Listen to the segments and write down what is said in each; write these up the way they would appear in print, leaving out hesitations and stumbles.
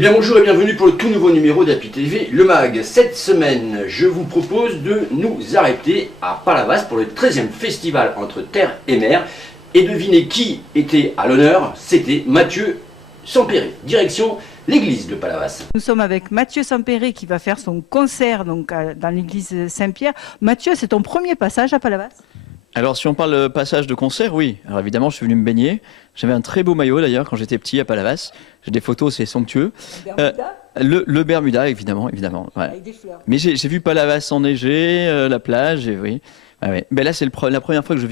bien bonjour et bienvenue pour le tout nouveau numéro d'Happy TV, le MAG. Cette semaine, je vous propose de nous arrêter à Palavas pour le 13e festival entre terre et mer. Et devinez qui était à l'honneur? C'était Mathieu Sampéré, direction l'église de Palavas. Nous sommes avec Mathieu Sampéré qui va faire son concert donc, dans l'église Saint-Pierre. Mathieu, c'est ton premier passage à Palavas? Alors si on parle de passage de concert, oui. Alors évidemment, je suis venu me baigner. J'avais un très beau maillot d'ailleurs quand j'étais petit à Palavas. J'ai des photos, c'est somptueux. Le Bermuda, évidemment. Ouais. Avec des fleurs. Mais j'ai vu Palavas enneigé, la plage, et oui. Ouais. Ben là, c'est la première fois que je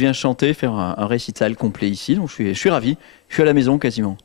viens chanter, faire un récital complet ici. Donc je suis ravi. Je suis à la maison quasiment.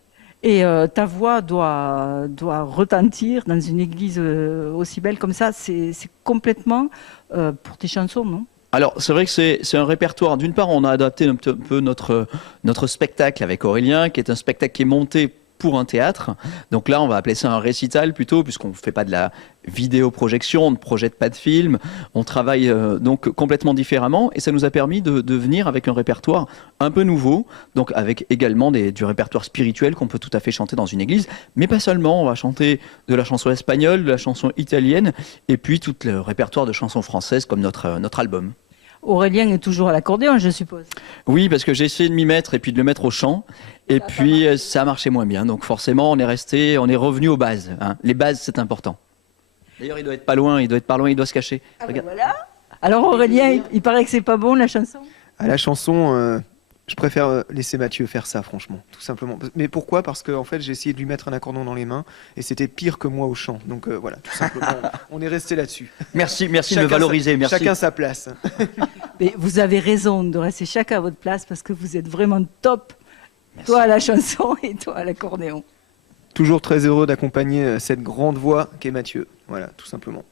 Et ta voix doit retentir dans une église aussi belle comme ça. C'est complètement pour tes chansons, non? Alors, c'est vrai que c'est un répertoire. D'une part, on a adapté un peu notre spectacle avec Aurélien, qui est un spectacle qui est monté pour un théâtre. Donc là, on va appeler ça un récital plutôt, puisqu'on ne fait pas de la vidéoprojection, on ne projette pas de film. On travaille donc complètement différemment et ça nous a permis de venir avec un répertoire un peu nouveau, donc avec également du répertoire spirituel qu'on peut tout à fait chanter dans une église, mais pas seulement. On va chanter de la chanson espagnole, de la chanson italienne et puis tout le répertoire de chansons françaises comme notre album. Aurélien est toujours à l'accordéon, je suppose. Oui, parce que j'ai essayé de m'y mettre et puis de le mettre au chant. Et puis ça marchait moins bien. Donc forcément, on est revenu aux bases. Hein. Les bases, c'est important. D'ailleurs, il doit être pas loin, il doit se cacher. Ah ben voilà. Alors Aurélien, il paraît que c'est pas bon la chanson. À la chanson, je préfère laisser Mathieu faire ça, franchement, tout simplement. Mais pourquoi? Parce que en fait, j'ai essayé de lui mettre un accordon dans les mains et c'était pire que moi au chant. Donc voilà, tout simplement, on est resté là-dessus. Merci de me valoriser. Merci. Chacun sa place. Mais vous avez raison de rester chacun à votre place parce que vous êtes vraiment top. Merci. Toi à la chanson et toi à l'accordéon. Toujours très heureux d'accompagner cette grande voix qu'est Mathieu. Voilà, tout simplement.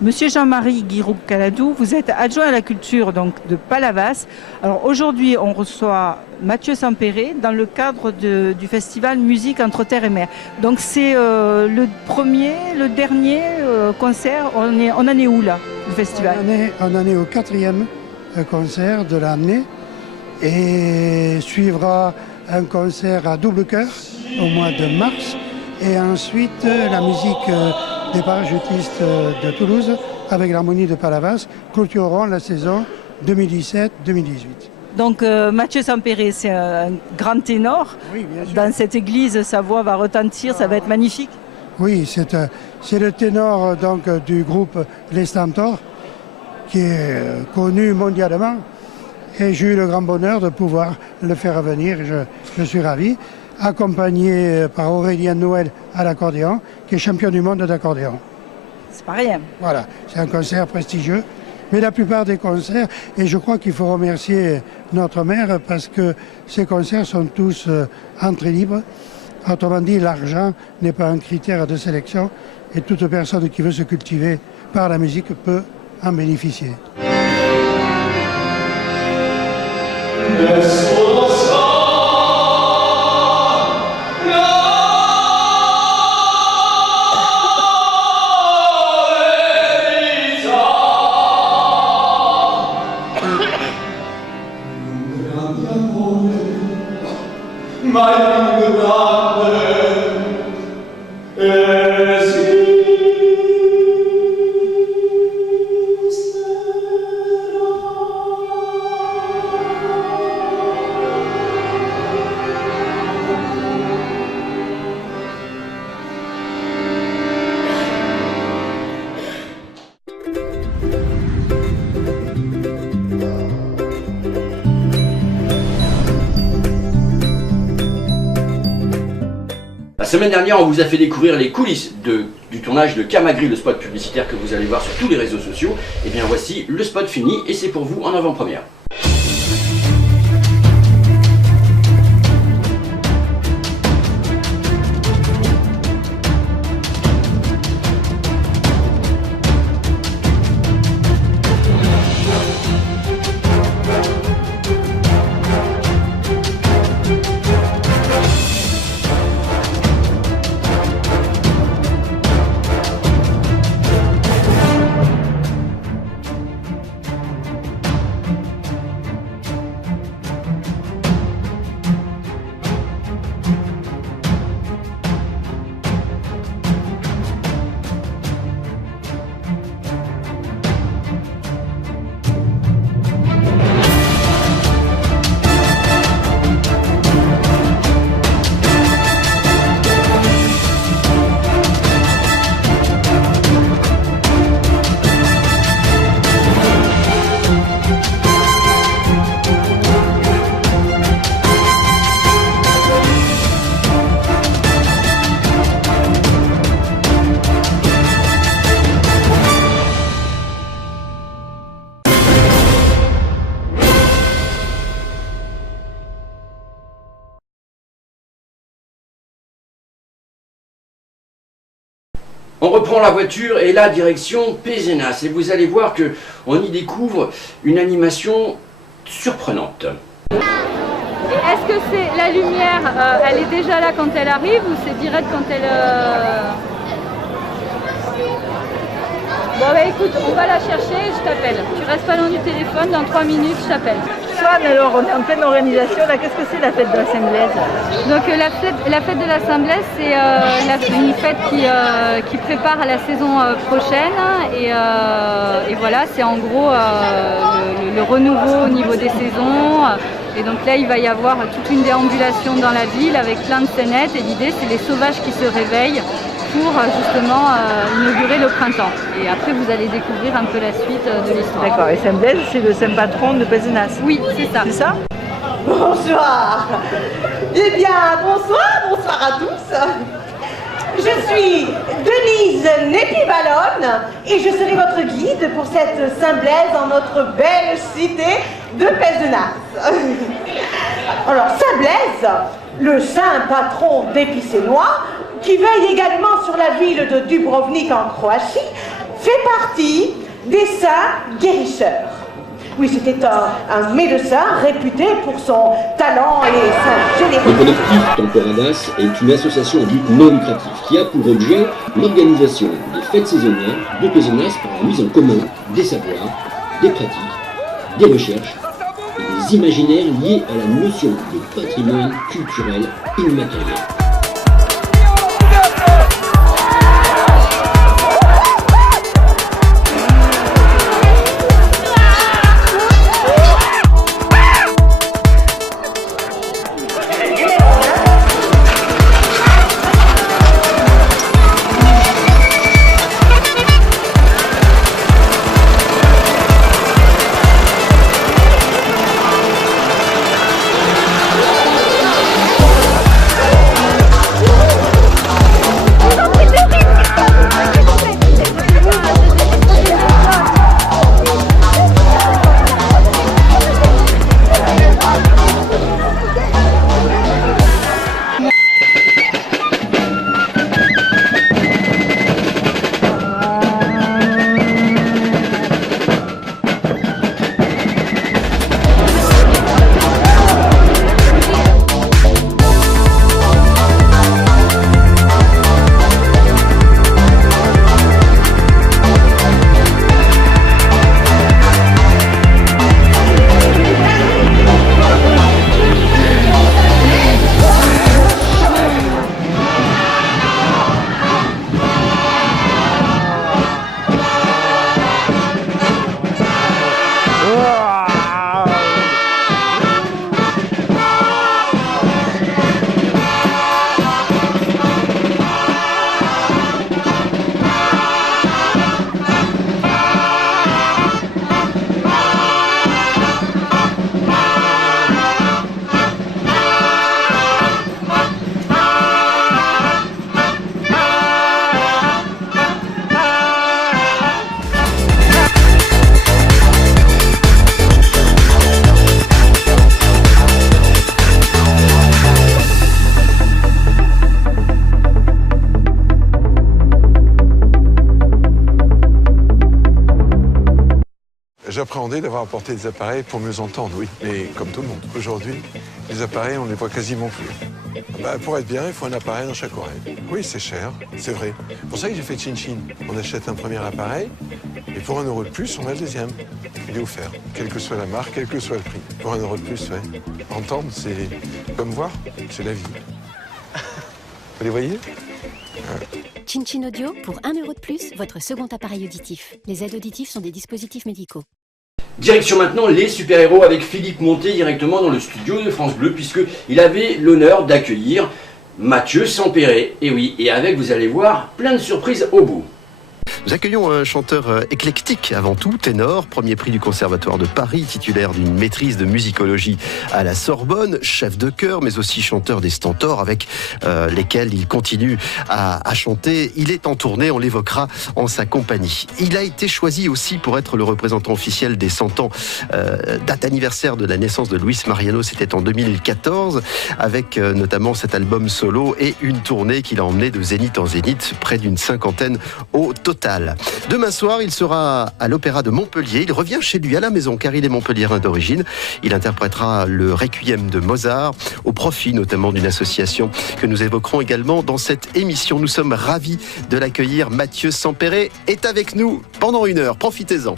Monsieur Jean-Marie Guiroux-Caladou, vous êtes adjoint à la culture donc, de Palavas. Alors aujourd'hui, on reçoit Mathieu Sampéré dans le cadre du festival Musique entre terre et mer. Donc c'est le dernier concert. On en est où là, le festival? On en est au 4e concert de l'année et suivra un concert à double chœur au mois de mars et ensuite la musique des parachutistes de Toulouse avec l'harmonie de Palavas clôtureront la saison 2017-2018. Donc Mathieu Sampéré, c'est un grand ténor. Oui, bien sûr. Dans cette église, sa voix va retentir, ça va être magnifique. Oui, c'est le ténor donc, du groupe Les Stentors qui est connu mondialement et j'ai eu le grand bonheur de pouvoir le faire venir. Je suis ravi. Accompagné par Aurélien Noël à l'accordéon, qui est champion du monde d'accordéon. C'est pas rien. Voilà, c'est un concert prestigieux. Mais la plupart des concerts, et je crois qu'il faut remercier notre maire parce que ces concerts sont tous entrée libre. Autrement dit, l'argent n'est pas un critère de sélection et toute personne qui veut se cultiver par la musique peut en bénéficier. La semaine dernière, on vous a fait découvrir les coulisses du tournage de Camagri, le spot publicitaire que vous allez voir sur tous les réseaux sociaux. Et bien voici le spot fini et c'est pour vous en avant-première. On reprend la voiture et là, direction Pézenas. Et vous allez voir qu'on y découvre une animation surprenante. Est-ce que c'est la lumière, elle est déjà là quand elle arrive ou c'est direct quand elle... Bon bah écoute, on va la chercher et je t'appelle. Tu restes pas loin du téléphone, dans 3 minutes je t'appelle. Swan, alors on est en pleine organisation, là qu'est-ce que c'est la fête de la Saint-Blaise? Donc la fête de la Saint-Blaise, c'est une fête qui prépare à la saison prochaine et voilà, c'est en gros le renouveau au niveau des saisons. Et donc là, il va y avoir toute une déambulation dans la ville avec plein de scénettes et l'idée, c'est les sauvages qui se réveillent pour justement inaugurer le printemps. Et après, vous allez découvrir un peu la suite de l'histoire. D'accord, et Saint-Blaise, c'est le saint patron de Pézenas. Oui, c'est ça. C'est ça? Bonsoir. Eh bien, bonsoir à tous. Je suis Denise Népi-Ballonne et je serai votre guide pour cette Saint-Blaise dans notre belle cité de Pézenas. Alors, Saint-Blaise, le saint patron des Picénois, qui veille également sur la ville de Dubrovnik en Croatie, fait partie des saints guérisseurs. Oui, c'était un médecin réputé pour son talent et sa générosité. Le collectif Temporadas est une association à but non lucratif qui a pour objet l'organisation des fêtes saisonnières de Pézenas par la mise en commun des savoirs, des pratiques, des recherches et des imaginaires liés à la notion de patrimoine culturel immatériel. J'appréhendais d'avoir apporté des appareils pour mieux entendre, oui. Mais comme tout le monde, aujourd'hui, les appareils, on ne les voit quasiment plus. Pour être bien, il faut un appareil dans chaque oreille. Oui, c'est cher, c'est vrai. C'est pour ça que j'ai fait Chin-Chin. On achète un premier appareil, et pour 1 € de plus, on a le deuxième. Il est offert, quelle que soit la marque, quel que soit le prix. Pour 1 € de plus, ouais. Entendre, c'est comme voir, c'est la vie. Vous les voyez? Chin-Chin Audio, pour 1 € de plus, votre second appareil auditif. Les aides auditives sont des dispositifs médicaux. Direction maintenant les super-héros avec Philippe Monté directement dans le studio de France Bleu puisqu'il avait l'honneur d'accueillir Mathieu Sampéré. Et oui, et avec, vous allez voir, plein de surprises au bout. Nous accueillons un chanteur éclectique avant tout, ténor, premier prix du Conservatoire de Paris, titulaire d'une maîtrise de musicologie à la Sorbonne, chef de chœur, mais aussi chanteur des Stentors avec lesquels il continue à chanter. Il est en tournée, on l'évoquera en sa compagnie. Il a été choisi aussi pour être le représentant officiel des 100 ans, date anniversaire de la naissance de Luis Mariano, c'était en 2014, avec notamment cet album solo et une tournée qu'il a emmené de zénith en zénith, près d'une 50aine au total. Demain soir, il sera à l'Opéra de Montpellier. Il revient chez lui à la maison, car il est montpelliérain d'origine. Il interprétera le Requiem de Mozart, au profit notamment d'une association que nous évoquerons également dans cette émission. Nous sommes ravis de l'accueillir. Mathieu Sempéré est avec nous pendant 1 heure. Profitez-en.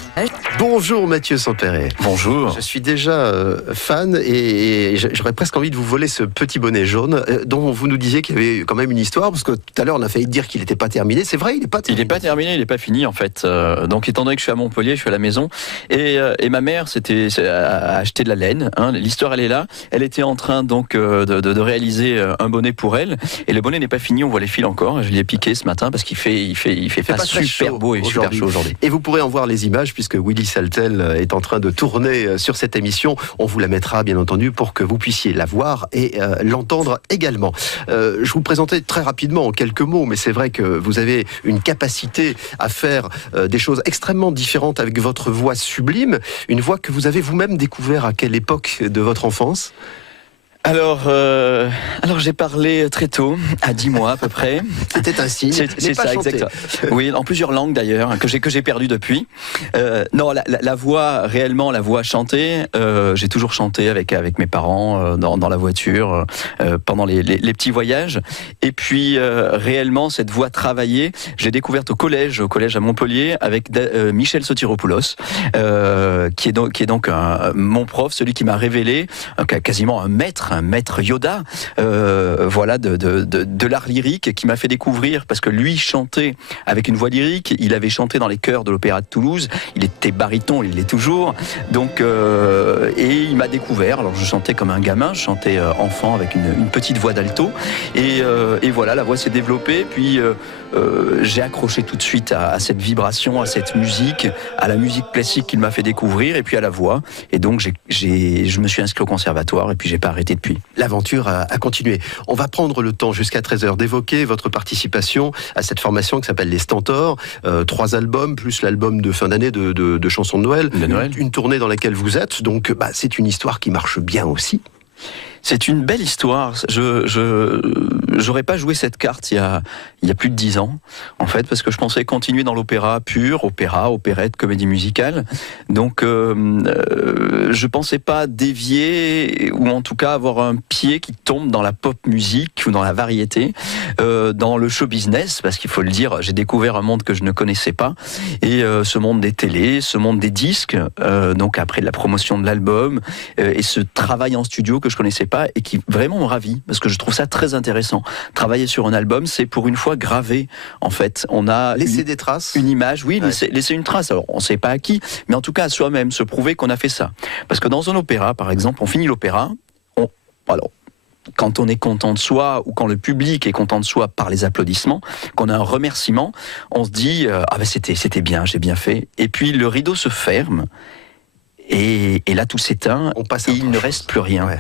Bonjour Mathieu Sempéré. Bonjour. Je suis déjà fan et j'aurais presque envie de vous voler ce petit bonnet jaune dont vous nous disiez qu'il y avait quand même une histoire, parce que tout à l'heure on a failli dire qu'il n'était pas terminé. C'est vrai, il n'est pas terminé. Il n'est pas terminé, il n'est pas fini en fait. Donc étant donné que je suis à Montpellier, je suis à la maison et ma mère a acheté de la laine. Hein. L'histoire elle est là. Elle était en train donc de réaliser un bonnet pour elle et le bonnet n'est pas fini. On voit les fils encore. Je l'ai piqué ce matin parce qu'il fait pas super beau et super chaud aujourd'hui. Et vous pourrez en voir les images puisque Willy Saltel est en train de tourner sur cette émission. On vous la mettra bien entendu pour que vous puissiez la voir et l'entendre également. Je vous présentais très rapidement en quelques mots, mais c'est vrai que vous avez une capacité à faire des choses extrêmement différentes avec votre voix sublime, une voix que vous avez vous-même découvert à quelle époque de votre enfance ? Alors j'ai parlé très tôt, à 10 mois à peu près. C'était un signe. C'est ça, exactement. Oui, en plusieurs langues d'ailleurs, que j'ai perdu depuis. Non, la voix, réellement, la voix chantée, j'ai toujours chanté avec mes parents dans la voiture, pendant les petits voyages. Et puis, réellement, cette voix travaillée, j'ai découverte au collège à Montpellier, avec Michel Sotiropoulos, qui est donc mon prof, celui qui m'a révélé, quasiment un maître Yoda, voilà, de l'art lyrique, qui m'a fait découvrir, parce que lui chantait avec une voix lyrique, il avait chanté dans les chœurs de l'Opéra de Toulouse, il était baryton, il l'est toujours, donc et il m'a découvert. Alors je chantais comme un gamin, je chantais enfant avec une petite voix d'alto, et voilà, la voix s'est développée, puis j'ai accroché tout de suite à cette vibration, à cette musique, à la musique classique qu'il m'a fait découvrir, et puis à la voix, et donc je me suis inscrit au conservatoire, et puis j'ai pas arrêté depuis. L'aventure a continué. On va prendre le temps jusqu'à 13h d'évoquer votre participation à cette formation qui s'appelle les Stentors. 3 albums, plus l'album de fin d'année de chansons de Noël. Une tournée dans laquelle vous êtes. Donc c'est une histoire qui marche bien aussi. C'est une belle histoire. J'aurais pas joué cette carte il y a plus de 10 ans, en fait, parce que je pensais continuer dans l'opéra pur, opérette, comédie musicale. Donc, je pensais pas dévier, ou en tout cas avoir un pied qui tombe dans la pop musique ou dans la variété, dans le show business, parce qu'il faut le dire, j'ai découvert un monde que je ne connaissais pas, et ce monde des télés, ce monde des disques, donc après la promotion de l'album, et ce travail en studio que je connaissais pas et qui vraiment me ravit, parce que je trouve ça très intéressant. Travailler sur un album, c'est pour une fois graver, en fait. On a laisser des traces, une image, oui, ouais. laisser une trace. Alors, on ne sait pas à qui, mais en tout cas à soi-même, se prouver qu'on a fait ça. Parce que dans un opéra, par exemple, on finit l'opéra, alors, quand on est content de soi, ou quand le public est content de soi par les applaudissements, qu'on a un remerciement, on se dit c'était bien, j'ai bien fait. Et puis le rideau se ferme. Et là, tout s'éteint et il ne reste plus rien. Ouais.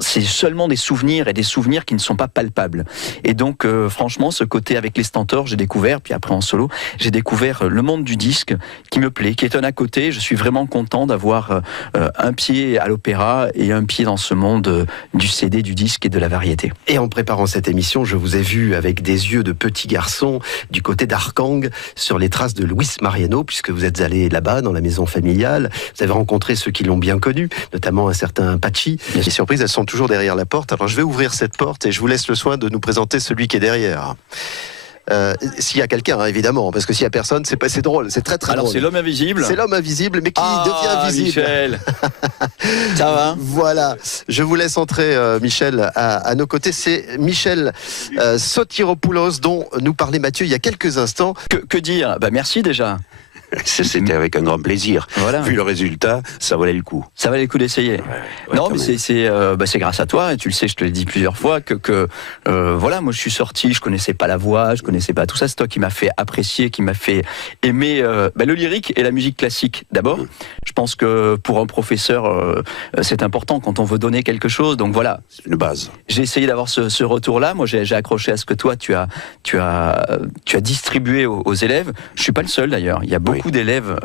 C'est seulement des souvenirs, et des souvenirs qui ne sont pas palpables. Et donc, franchement, ce côté avec les Stentors, j'ai découvert, puis après en solo, j'ai découvert le monde du disque qui me plaît, qui est un à côté. Je suis vraiment content d'avoir un pied à l'opéra et un pied dans ce monde du CD, du disque et de la variété. Et en préparant cette émission, je vous ai vu avec des yeux de petit garçon du côté d'Arcang, sur les traces de Luis Mariano, puisque vous êtes allé là-bas, dans la maison familiale. Vous avez rencontré ceux qui l'ont bien connu, notamment un certain Pachi. Les surprises, elles sont toujours derrière la porte. Alors je vais ouvrir cette porte et je vous laisse le soin de nous présenter celui qui est derrière. S'il y a quelqu'un, évidemment, parce que s'il y a personne, c'est drôle, c'est très drôle. Alors c'est l'homme invisible. C'est l'homme invisible, mais qui devient visible. Michel. Ça va. Voilà, je vous laisse entrer, Michel, à nos côtés. C'est Michel Sotiropoulos, dont nous parlait Mathieu il y a quelques instants. Que dire ? Merci déjà. C'était avec un grand plaisir. Voilà. Vu le résultat, ça valait le coup. Ça valait le coup d'essayer. Non, mais c'est grâce à toi, et tu le sais, je te l'ai dit plusieurs fois, que voilà, moi je suis sorti, je connaissais pas la voix, je connaissais pas tout ça. C'est toi qui m'as fait apprécier, qui m'a fait aimer le lyrique et la musique classique d'abord. Je pense que pour un professeur, c'est important quand on veut donner quelque chose. Donc voilà. C'est une base. J'ai essayé d'avoir ce retour-là. Moi, j'ai accroché à ce que toi, tu as distribué aux élèves. Je suis pas le seul d'ailleurs. Il y a beaucoup d'élèves.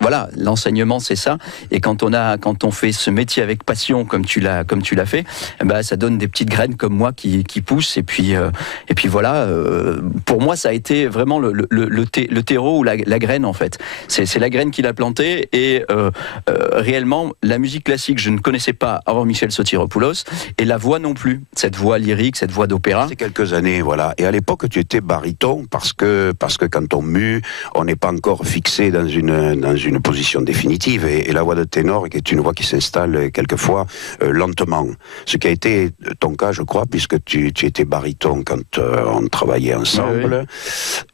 Voilà, l'enseignement, c'est ça. Et quand on fait ce métier avec passion, comme tu l'as fait, ça donne des petites graines comme moi qui poussent. Et puis voilà. Pour moi, ça a été vraiment le terreau ou la graine en fait. C'est la graine qu'il a plantée. Et réellement, la musique classique, je ne connaissais pas avant Michel Sotiropoulos, et la voix non plus. Cette voix lyrique, cette voix d'opéra. C'est quelques années, voilà. Et à l'époque, tu étais baryton parce que quand on mue, on n'est pas encore fixé dans une position définitive. Et la voix de ténor est une voix qui s'installe quelquefois lentement. Ce qui a été ton cas, je crois, puisque tu étais baryton quand on travaillait ensemble.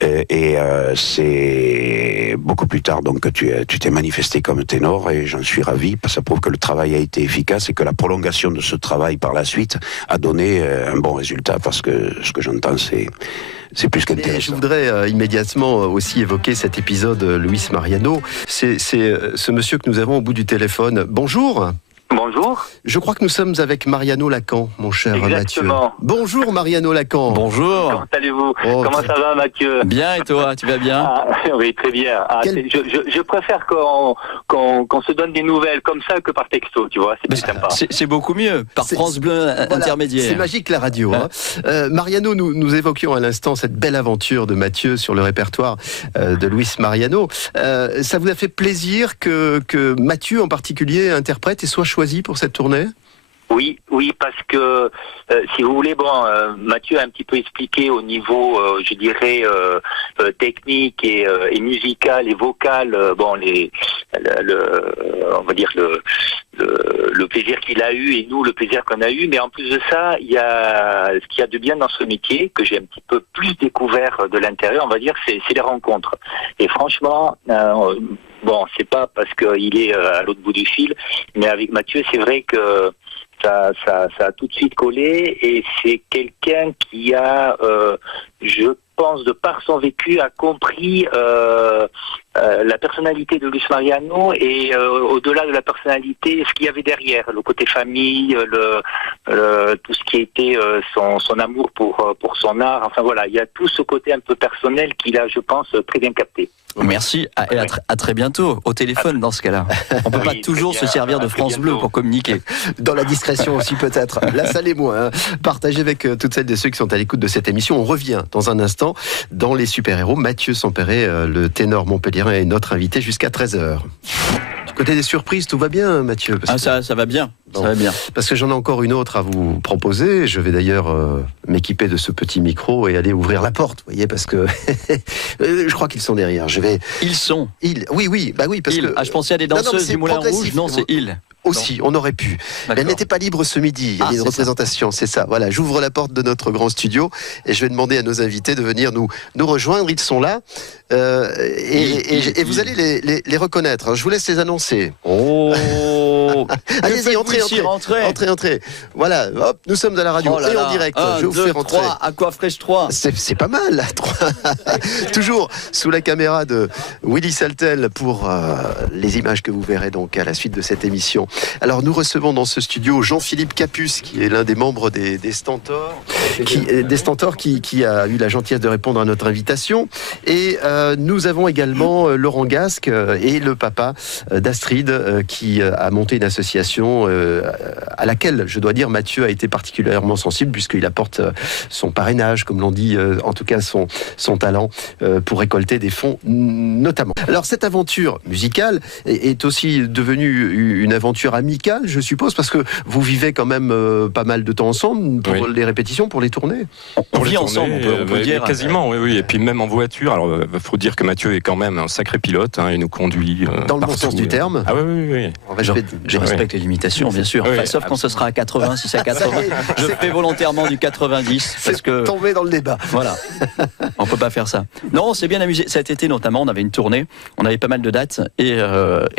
Oui. Et c'est beaucoup plus tard donc que tu t'es manifesté comme ténor, et j'en suis ravi, parce que ça prouve que le travail a été efficace et que la prolongation de ce travail par la suite a donné un bon résultat, parce que ce que j'entends, c'est plus qu'intéressant. Je voudrais immédiatement aussi évoquer cet épisode Luis Mariano. C'est ce monsieur que nous avons au bout du téléphone. Bonjour. Bonjour. Je crois que nous sommes avec Mariano Lacan, mon cher Exactement. Mathieu. Bonjour Mariano Lacan. Bonjour. Comment allez-vous? Comment ça va, Mathieu? Bien, et toi, tu vas bien? Oui, très bien. Je préfère qu'on se donne des nouvelles comme ça que par texto, tu vois, c'est plus sympa. C'est beaucoup mieux, par France Bleu intermédiaire. C'est magique la radio. Mariano, nous évoquions à l'instant cette belle aventure de Mathieu sur le répertoire de Luis Mariano. Ça vous a fait plaisir que Mathieu en particulier interprète et soit choisi pour cette tournée? Oui, parce que si vous voulez, Mathieu a un petit peu expliqué au niveau, je dirais, technique et musical et vocal, on va dire le plaisir qu'il a eu et nous le plaisir qu'on a eu. Mais en plus de ça, il y a ce qu'il y a de bien dans ce métier que j'ai un petit peu plus découvert de l'intérieur, on va dire, c'est les rencontres. Et franchement. C'est pas parce qu'il est à l'autre bout du fil, mais avec Mathieu, c'est vrai que ça a tout de suite collé, et c'est quelqu'un qui a, je pense, de par son vécu, a compris la personnalité de Luis Mariano, et au-delà de la personnalité, ce qu'il y avait derrière, le côté famille, tout ce qui était son amour pour son art. Enfin voilà, il y a tout ce côté un peu personnel qu'il a, je pense, très bien capté. Merci, et à très bientôt, au téléphone dans ce cas-là. On ne peut pas toujours se servir de France Bleu pour communiquer. Dans la discrétion aussi peut-être, la salle est moins. Partagez avec toutes celles et ceux qui sont à l'écoute de cette émission. On revient dans un instant dans Les Super-Héros. Mathieu Sampéré, le ténor montpelliérain, est notre invité jusqu'à 13h. Du côté des surprises, tout va bien, Mathieu? Ça va bien. Ça va bien. Parce que j'en ai encore une autre à vous proposer. Je vais d'ailleurs m'équiper de ce petit micro et aller ouvrir la porte, vous voyez, parce que je crois qu'ils sont derrière. Ils sont. Oui, parce que. Je pensais à des danseuses du Moulin Rouge. Non, c'est ils. Aussi, on aurait pu. Mais elle n'était pas libre ce midi. Il y avait une représentation, c'est ça. Voilà, j'ouvre la porte de notre grand studio et je vais demander à nos invités de venir nous rejoindre. Ils sont là. Et vous allez les reconnaître. Je vous laisse les annoncer. Oh Allez-y, entrez. Voilà, hop, nous sommes à la radio et en direct. Je vous fais rentrer. 3, Aquafresh 3. C'est pas mal, 3. Toujours sous la caméra de Willy Saltel pour les images que vous verrez donc à la suite de cette émission. Alors nous recevons dans ce studio Jean-Philippe Capus, qui est l'un des membres des Stentors, qui a eu la gentillesse de répondre à notre invitation. Et nous avons également Laurent Gasque et le papa d'Astrid qui a monté une association à laquelle, je dois dire, Mathieu a été particulièrement sensible puisqu'il apporte son parrainage, comme l'on dit, en tout cas son talent pour récolter des fonds notamment. Alors cette aventure musicale est aussi devenue une aventure amicale, je suppose, parce que vous vivez quand même pas mal de temps ensemble pour les répétitions, pour les tournées. On vit ensemble, on peut dire. Quasiment, oui. Et puis même en voiture. Alors, il faut dire que Mathieu est quand même un sacré pilote. Il nous conduit dans le bon sens du terme. Ah oui. Je respecte les limitations, bien sûr. Enfin, sauf quand ce sera à 80, si c'est à 80. Je fais volontairement du 90 parce que tomber dans le débat. Voilà. On peut pas faire ça. Non, on s'est bien amusé. Cet été notamment, on avait une tournée, on avait pas mal de dates et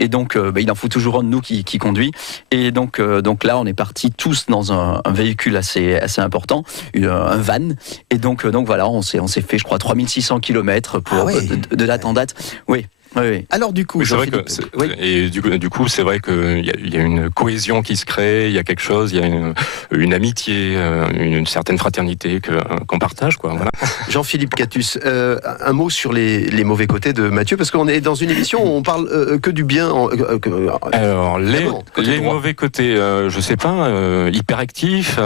donc il en faut toujours un de nous qui conduit. Et donc là, on est partis tous dans un véhicule assez important, un van. Et donc voilà, on s'est fait, je crois, 3600 km de date en date. Oui. Oui. Alors du coup, c'est vrai que et du coup, c'est vrai qu'il y a une cohésion qui se crée, il y a quelque chose, il y a une amitié, une certaine fraternité qu'on partage, quoi. Voilà. Jean-Philippe Catus, un mot sur les mauvais côtés de Mathieu, parce qu'on est dans une émission où on parle que du bien. Alors les mauvais côtés, je sais pas, hyperactif.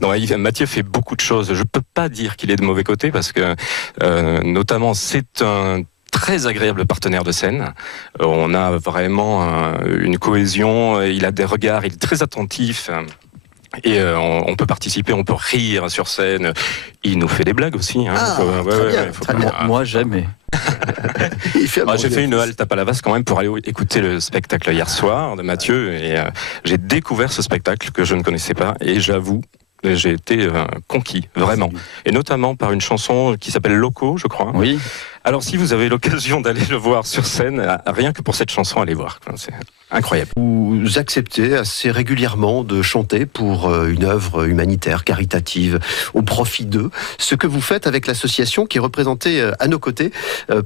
Non, Mathieu fait beaucoup de choses. Je peux pas dire qu'il est de mauvais côtés parce que, notamment, c'est un très agréable partenaire de scène. On a vraiment une cohésion, il a des regards, il est très attentif. Et on peut participer, on peut rire sur scène. Il nous fait des blagues aussi. Hein. Moi, jamais. J'ai fait une halte à Palavas quand même pour aller écouter le spectacle hier soir de Mathieu. Et j'ai découvert ce spectacle que je ne connaissais pas. Et j'avoue, j'ai été conquis, vraiment. Et notamment par une chanson qui s'appelle Loco, je crois. Oui. Alors si vous avez l'occasion d'aller le voir sur scène, rien que pour cette chanson, allez voir. C'est incroyable. Vous acceptez assez régulièrement de chanter pour une œuvre humanitaire, caritative, au profit d'eux. Ce que vous faites avec l'association qui est représentée à nos côtés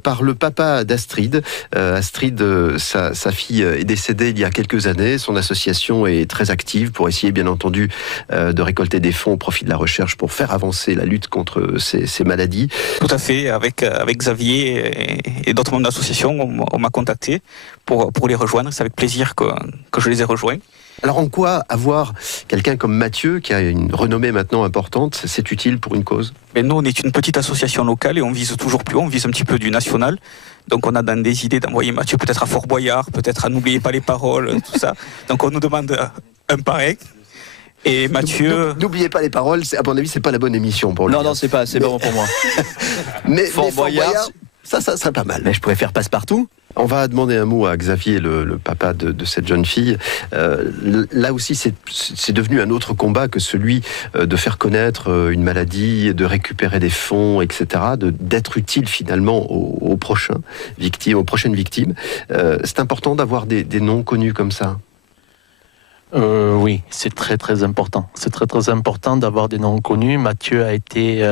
par le papa d'Astrid. Astrid, sa fille est décédée il y a quelques années. Son association est très active pour essayer, bien entendu, de récolter des fonds au profit de la recherche pour faire avancer la lutte contre ces maladies. Tout à fait. Avec Xavier et d'autres membres d'association, on m'a contacté pour les rejoindre. C'est avec plaisir que je les ai rejoints. Alors en quoi avoir quelqu'un comme Mathieu, qui a une renommée maintenant importante, c'est utile pour une cause ? Nous, on est une petite association locale et on vise toujours plus haut, on vise un petit peu du national. Donc on a dans des idées d'envoyer Mathieu peut-être à Fort Boyard, peut-être à N'oubliez pas les paroles, tout ça. Donc on nous demande un pareil. Et Mathieu... N'oubliez pas les paroles, à mon avis, c'est pas la bonne émission pour lui. Non, c'est bon pour moi. mais Fort Boyard, ça serait pas mal. Mais je pourrais faire passe-partout. On va demander un mot à Xavier, le papa de cette jeune fille. Là aussi, c'est devenu un autre combat que celui de faire connaître une maladie, de récupérer des fonds, etc., d'être utile finalement aux prochaines victimes. C'est important d'avoir des noms connus comme ça. Oui, c'est très très important. C'est très très important d'avoir des noms connus. Mathieu a été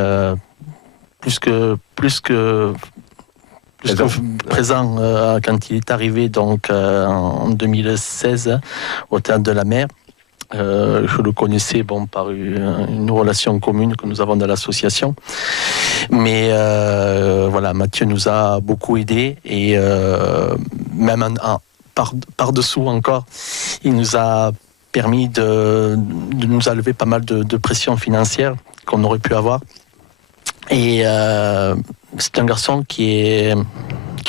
plus que présent quand il est arrivé donc en 2016 au Théâtre de la Mer. Je le connaissais par une relation commune que nous avons dans l'association. Mais voilà, Mathieu nous a beaucoup aidés et même par-dessous encore, il nous a permis de nous enlever pas mal de pression financière qu'on aurait pu avoir. Et c'est un garçon qui est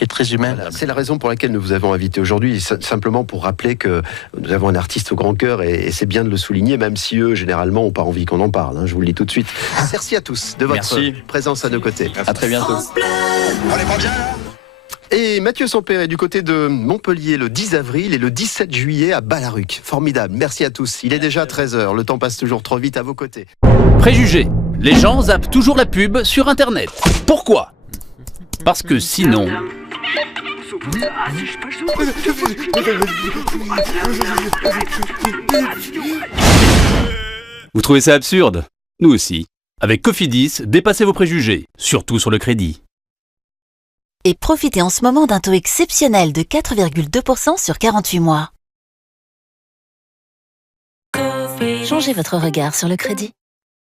très humain. Voilà, c'est la raison pour laquelle nous vous avons invité aujourd'hui, simplement pour rappeler que nous avons un artiste au grand cœur et c'est bien de le souligner, même si eux, généralement, n'ont pas envie qu'on en parle. Hein, je vous le dis tout de suite. Merci à tous de votre présence à nos côtés. À très bientôt. On est pas bien là ? Et Mathieu Sampere est du côté de Montpellier le 10 avril et le 17 juillet à Ballaruc. Formidable, merci à tous. Il est déjà 13h, le temps passe toujours trop vite à vos côtés. Préjugés. Les gens zappent toujours la pub sur Internet. Pourquoi ? Parce que sinon... Vous trouvez ça absurde ? Nous aussi. Avec Cofidis, dépassez vos préjugés, surtout sur le crédit. Et profitez en ce moment d'un taux exceptionnel de 4,2% sur 48 mois. Changez votre regard sur le crédit.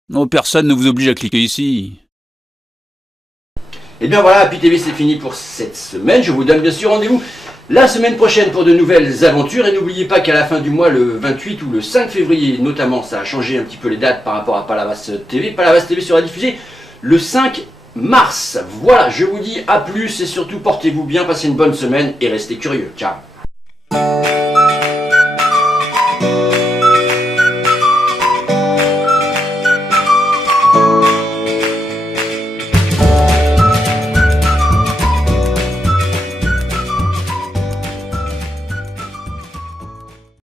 Non, personne ne vous oblige à cliquer ici. Et bien voilà, Happy TV c'est fini pour cette semaine. Je vous donne bien sûr rendez-vous la semaine prochaine pour de nouvelles aventures. Et n'oubliez pas qu'à la fin du mois, le 28 ou le 5 février notamment, ça a changé un petit peu les dates par rapport à Palavas TV. Palavas TV sera diffusé le 5 mars. Voilà, je vous dis à plus et surtout portez-vous bien, passez une bonne semaine et restez curieux. Ciao.